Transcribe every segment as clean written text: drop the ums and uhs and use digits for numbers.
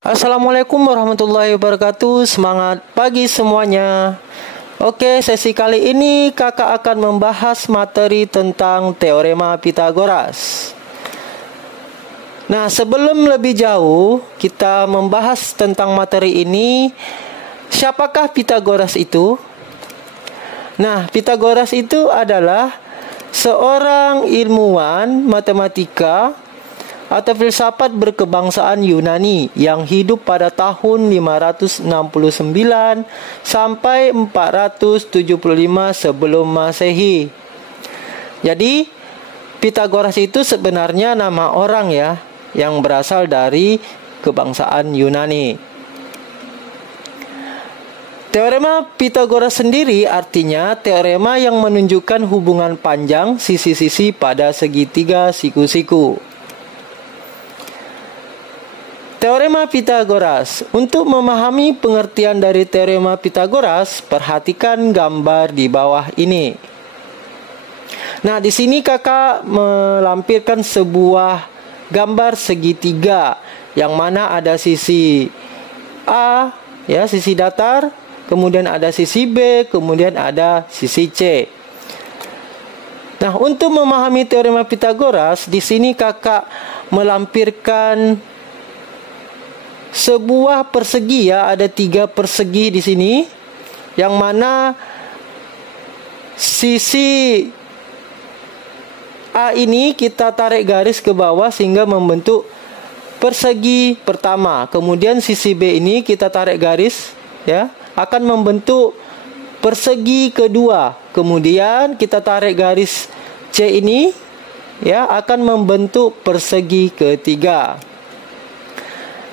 Assalamualaikum warahmatullahi wabarakatuh. Semangat pagi semuanya. Oke, sesi kali ini kakak akan membahas materi tentang teorema Pythagoras. Nah, sebelum lebih jauh kita membahas tentang materi ini, siapakah Pythagoras itu? Nah, Pythagoras itu adalah seorang ilmuwan matematika atau filsafat berkebangsaan Yunani yang hidup pada tahun 569 sampai 475 sebelum Masehi. Jadi, Pythagoras itu sebenarnya nama orang ya, yang berasal dari kebangsaan Yunani. Teorema Pythagoras sendiri artinya teorema yang menunjukkan hubungan panjang sisi-sisi pada segitiga siku-siku. Teorema Pythagoras. Untuk memahami pengertian dari teorema Pythagoras, perhatikan gambar di bawah ini. Nah, di sini kakak melampirkan sebuah gambar segitiga yang mana ada sisi A, ya, sisi datar, kemudian ada sisi B, kemudian ada sisi C. Nah, untuk memahami teorema Pythagoras, di sini kakak melampirkan sebuah persegi ya, ada 3 persegi di sini, yang mana sisi A ini kita tarik garis ke bawah sehingga membentuk persegi pertama. Kemudian sisi B ini kita tarik garis ya, akan membentuk persegi kedua. Kemudian kita tarik garis C ini ya, akan membentuk persegi ketiga.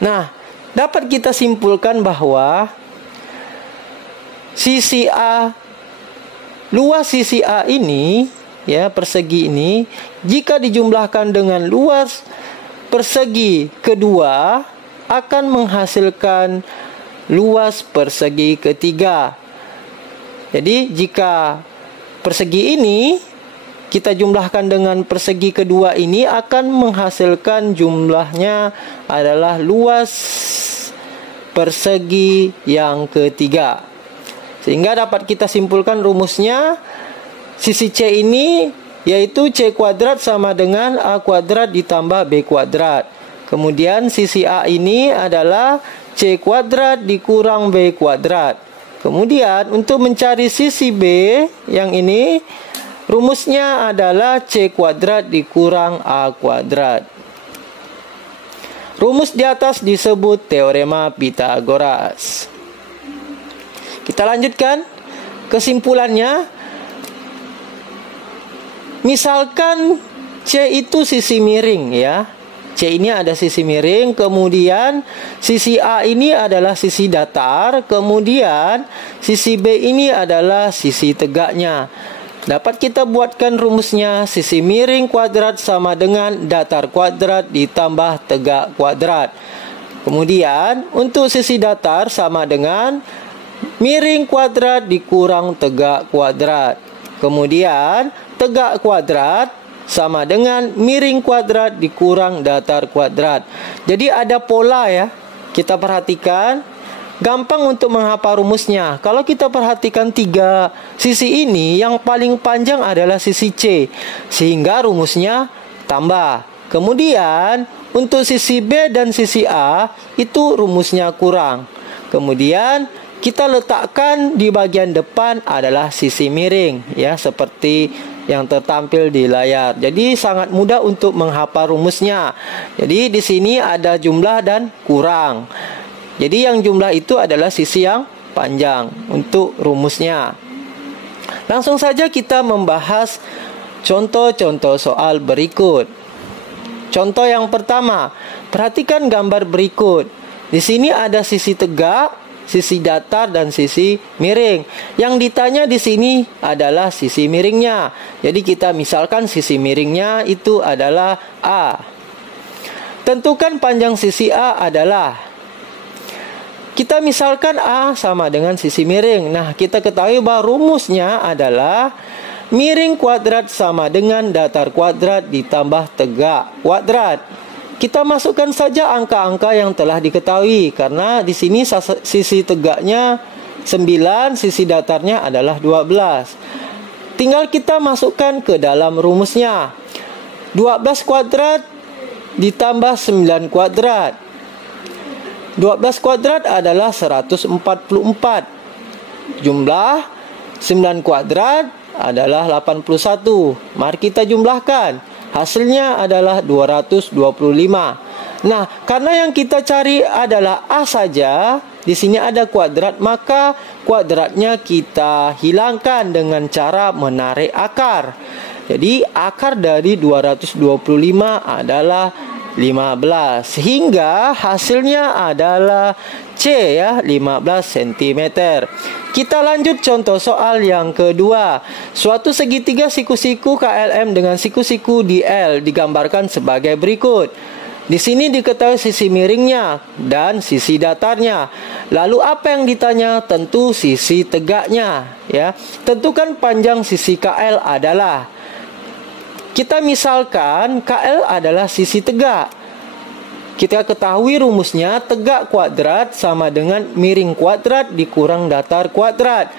Nah, dapat kita simpulkan bahwa sisi A, luas sisi A ini, ya, persegi ini, jika dijumlahkan dengan luas persegi kedua, akan menghasilkan luas persegi ketiga. Jadi, jika persegi ini kita jumlahkan dengan persegi kedua ini, akan menghasilkan jumlahnya adalah luas persegi yang ketiga. Sehingga dapat kita simpulkan rumusnya, sisi C ini yaitu C kuadrat sama dengan A kuadrat ditambah B kuadrat. Kemudian sisi A ini adalah C kuadrat dikurang B kuadrat. Kemudian untuk mencari sisi B yang ini, rumusnya adalah C kuadrat dikurang A kuadrat. Rumus di atas disebut teorema Pythagoras. Kita lanjutkan kesimpulannya. Misalkan C itu sisi miring ya. C ini ada sisi miring, kemudian sisi A ini adalah sisi datar, kemudian sisi B ini adalah sisi tegaknya. Dapat kita buatkan rumusnya, sisi miring kuadrat sama dengan datar kuadrat ditambah tegak kuadrat. Kemudian untuk sisi datar sama dengan miring kuadrat dikurang tegak kuadrat. Kemudian tegak kuadrat sama dengan miring kuadrat dikurang datar kuadrat. Jadi ada pola ya, kita perhatikan. Gampang untuk menghafal rumusnya. Kalau kita perhatikan 3 sisi ini, yang paling panjang adalah sisi C, sehingga rumusnya tambah. Kemudian untuk sisi B dan sisi A itu rumusnya kurang. Kemudian kita letakkan di bagian depan adalah sisi miring ya, seperti yang tertampil di layar. Jadi sangat mudah untuk menghafal rumusnya. Jadi di sini ada jumlah dan kurang. Jadi yang jumlah itu adalah sisi yang panjang untuk rumusnya. Langsung saja kita membahas contoh-contoh soal berikut. Contoh yang pertama, perhatikan gambar berikut. Di sini ada sisi tegak, sisi datar dan sisi miring. Yang ditanya di sini adalah sisi miringnya. Jadi kita misalkan sisi miringnya itu adalah A. Tentukan panjang sisi A adalah, kita misalkan A sama dengan sisi miring. Nah, kita ketahui bahwa rumusnya adalah miring kuadrat sama dengan datar kuadrat ditambah tegak kuadrat. Kita masukkan saja angka-angka yang telah diketahui, karena di sini sisi tegaknya 9, sisi datarnya adalah 12. Tinggal kita masukkan ke dalam rumusnya. 12 kuadrat ditambah 9 kuadrat. 12 kuadrat adalah 144. Jumlah 9 kuadrat adalah 81. Mari kita jumlahkan. Hasilnya adalah 225. Nah, karena yang kita cari adalah A saja, di sini ada kuadrat, maka kuadratnya kita hilangkan dengan cara menarik akar. Jadi, akar dari 225 adalah 15. Sehingga hasilnya adalah C ya, 15 cm. Kita lanjut contoh soal yang kedua. Suatu segitiga siku-siku KLM dengan siku-siku DL digambarkan sebagai berikut. Di sini diketahui sisi miringnya dan sisi datarnya. Lalu apa yang ditanya? Tentu sisi tegaknya ya. Tentukan panjang sisi KL adalah. Kita misalkan KL adalah sisi tegak. Kita ketahui rumusnya, tegak kuadrat sama dengan miring kuadrat dikurang datar kuadrat.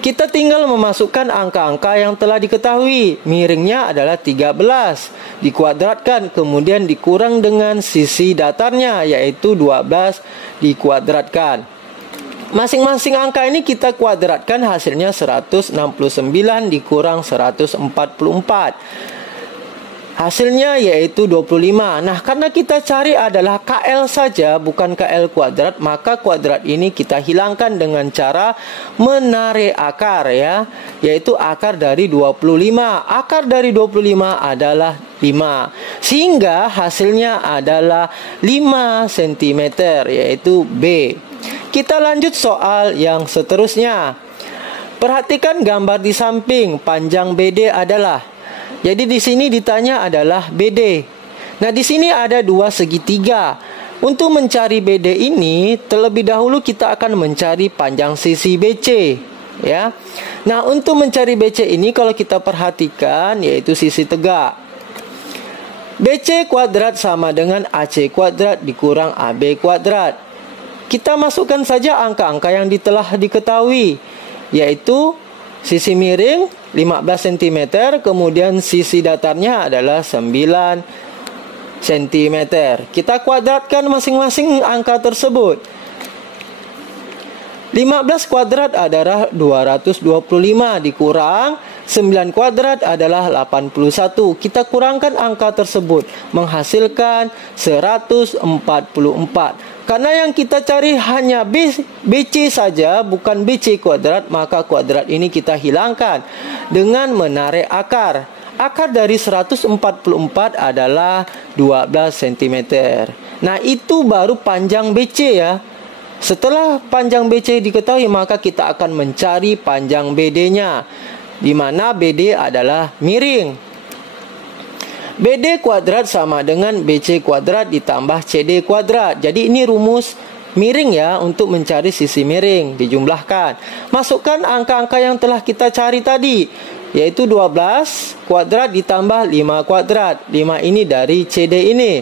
Kita tinggal memasukkan angka-angka yang telah diketahui. Miringnya adalah 13, dikuadratkan, kemudian dikurang dengan sisi datarnya, yaitu 12 dikuadratkan. Masing-masing angka ini kita kuadratkan, hasilnya 169 dikurang 144. Hasilnya yaitu 25. Nah, karena kita cari adalah KL saja, bukan KL kuadrat, maka kuadrat ini kita hilangkan dengan cara menarik akar ya, yaitu akar dari 25. Akar dari 25 adalah 5. Sehingga hasilnya adalah 5 cm, yaitu B. Kita lanjut soal yang seterusnya. Perhatikan gambar di samping, panjang BD adalah. Jadi di sini ditanya adalah BD. Nah, di sini ada dua segitiga. Untuk mencari BD ini, terlebih dahulu kita akan mencari panjang sisi BC, ya. Nah, untuk mencari BC ini kalau kita perhatikan yaitu sisi tegak. BC kuadrat sama dengan AC kuadrat dikurang AB kuadrat. Kita masukkan saja angka-angka yang telah diketahui, yaitu sisi miring 15 cm, kemudian sisi datarnya adalah 9 cm. Kita kuadratkan masing-masing angka tersebut. 15 kuadrat adalah 225 dikurang 9 kuadrat adalah 81. Kita kurangkan angka tersebut, menghasilkan 144. Karena yang kita cari hanya BC saja, bukan BC kuadrat, maka kuadrat ini kita hilangkan dengan menarik akar. Akar dari 144 adalah 12 cm. Nah, itu baru panjang BC ya. Setelah panjang BC diketahui, maka kita akan mencari panjang BD-nya, di mana BD adalah miring. BD kuadrat sama dengan BC kuadrat ditambah CD kuadrat. Jadi ini rumus miring ya, untuk mencari sisi miring. Dijumlahkan, masukkan angka-angka yang telah kita cari tadi, yaitu 12 kuadrat ditambah 5 kuadrat. 5 ini dari CD ini.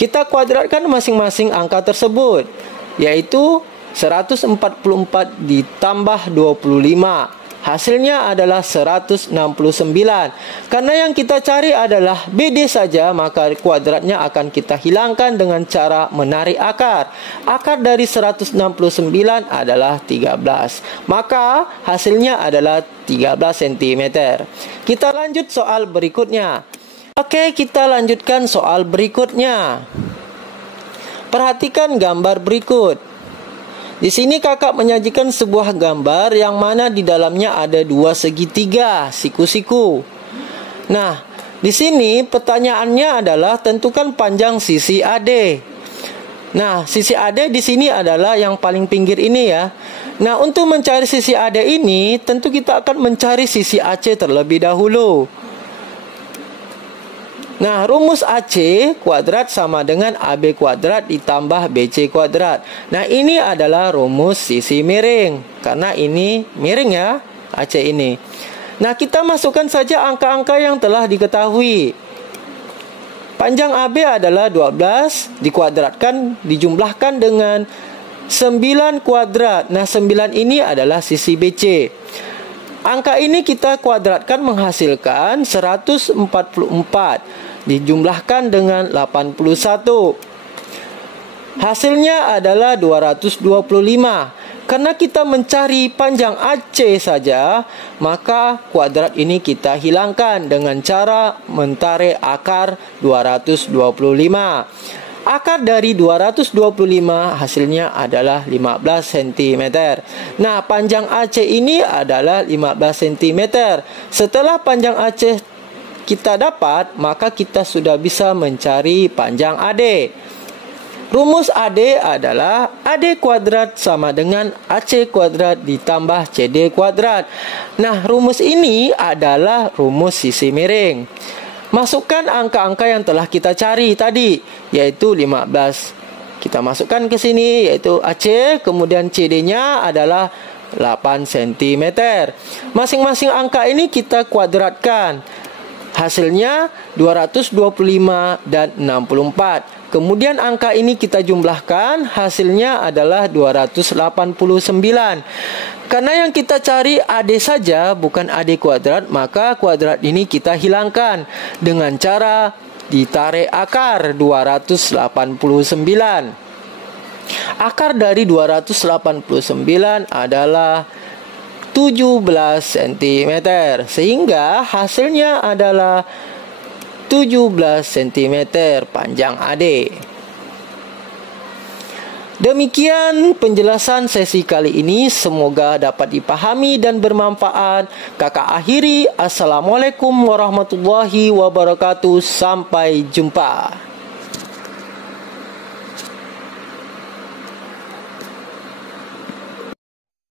Kita kuadratkan masing-masing angka tersebut, yaitu 144 ditambah 25. Hasilnya adalah 169. Karena yang kita cari adalah BD saja, maka kuadratnya akan kita hilangkan dengan cara menarik akar. Akar dari 169 adalah 13. Maka hasilnya adalah 13 cm. Kita lanjut soal berikutnya. Oke, kita lanjutkan soal berikutnya. Perhatikan gambar berikut. Di sini kakak menyajikan sebuah gambar yang mana di dalamnya ada dua segitiga siku-siku. Nah, di sini pertanyaannya adalah tentukan panjang sisi AD. Nah, sisi AD di sini adalah yang paling pinggir ini ya. Nah, untuk mencari sisi AD ini, tentu kita akan mencari sisi AC terlebih dahulu. Nah, rumus AC kuadrat sama dengan AB kuadrat ditambah BC kuadrat. Nah, ini adalah rumus sisi miring. Karena ini miring ya, AC ini. Nah, kita masukkan saja angka-angka yang telah diketahui. Panjang AB adalah 12 dikuadratkan, dijumlahkan dengan 9 kuadrat. Nah, 9 ini adalah sisi BC. Angka ini kita kuadratkan menghasilkan 144 dijumlahkan dengan 81. Hasilnya adalah 225. Karena kita mencari panjang AC saja, maka kuadrat ini kita hilangkan dengan cara mentarik akar 225. Akar dari 225 hasilnya adalah 15 cm. Nah, panjang AC ini adalah 15 cm. Setelah panjang AC kita dapat, maka kita sudah bisa mencari panjang AD. Rumus AD adalah AD kuadrat sama dengan AC kuadrat ditambah CD kuadrat. Nah, rumus ini adalah rumus sisi miring. Masukkan angka-angka yang telah kita cari tadi, yaitu 15. Kita masukkan ke sini, yaitu AC, kemudian CD-nya adalah 8 cm. Masing-masing angka ini kita kuadratkan. Hasilnya 225 dan 64. Kemudian angka ini kita jumlahkan, hasilnya adalah 289. Karena yang kita cari AD saja, bukan AD kuadrat, maka kuadrat ini kita hilangkan dengan cara ditarik akar 289. Akar dari 289 adalah 17 cm. Sehingga hasilnya adalah 17 cm panjang AD. Demikian penjelasan sesi kali ini. Semoga dapat dipahami dan bermanfaat. Kakak akhiri. Assalamualaikum warahmatullahi wabarakatuh. Sampai jumpa.